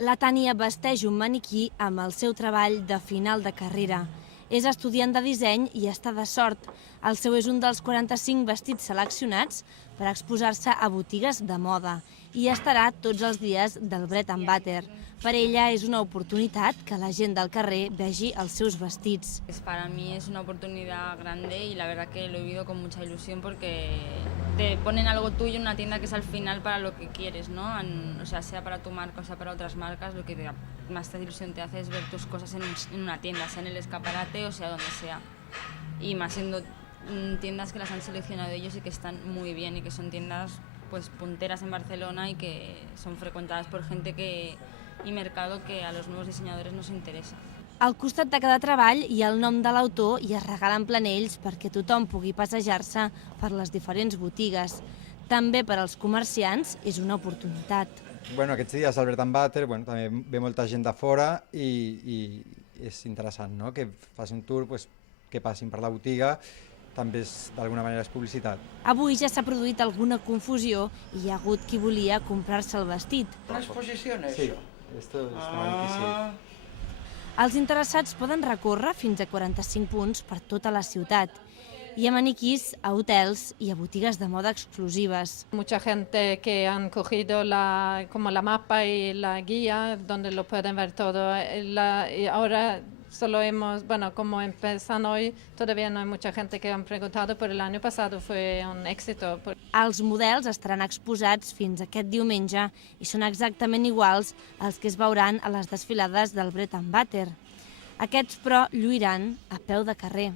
La Tània vesteix un maniquí amb el seu treball de final de carrera. És estudiant de disseny i està de sort. El seu és un dels 45 vestits seleccionats per exposar-se a botigues de moda i estarà tots els dies del Bread and Butter. Per ella és una oportunitat que la gent del carrer vegi els seus vestits. Para mí es una oportunidad grande y la verdad que lo he vivido con mucha ilusión porque te ponen algo tuyo en una tienda que es al final para lo que quieres, ¿no? O sea, sea para tu marca o sea para otras marcas, lo que más ilusión te hace es ver tus cosas en una tienda, sea en el escaparate o sea donde sea. Y más siendo tiendas que las han seleccionado ellos y que están muy bien y que son tiendas pues punteras en Barcelona y que son frecuentadas por gente y mercado que a los nuevos diseñadores nos interesa. Al costat de cada treball hi ha el nom de l'autor i es regalen planells perquè tothom pugui passejar-se per les diferents botigues. També per als comerciants és una oportunitat. Aquests dies al Bread and Butter també ve molta gent de fora i és interessant, no? Que faci un tour, que passin per la botiga, també d'alguna manera és publicitat. Avui ja s'ha produït alguna confusió i hi ha hagut qui volia comprar-se el vestit. Una exposició, això? Sí, este maniquí sí. Els interessats poden recórrer fins a 45 punts per tota la ciutat. Hi ha maniquís a hotels i a botigues de moda exclusives. Mucha gente que han cogido como la mapa y la guía donde lo pueden ver todo. Y ahora solo como empiezan hoy, todavía no hay mucha gente que han preguntado, pero el año pasado fue un éxito. Els models estaran exposats fins aquest diumenge i són exactament iguals als que es veuran a les desfilades del Bread and Butter. Aquests, però, lluiran a peu de carrer.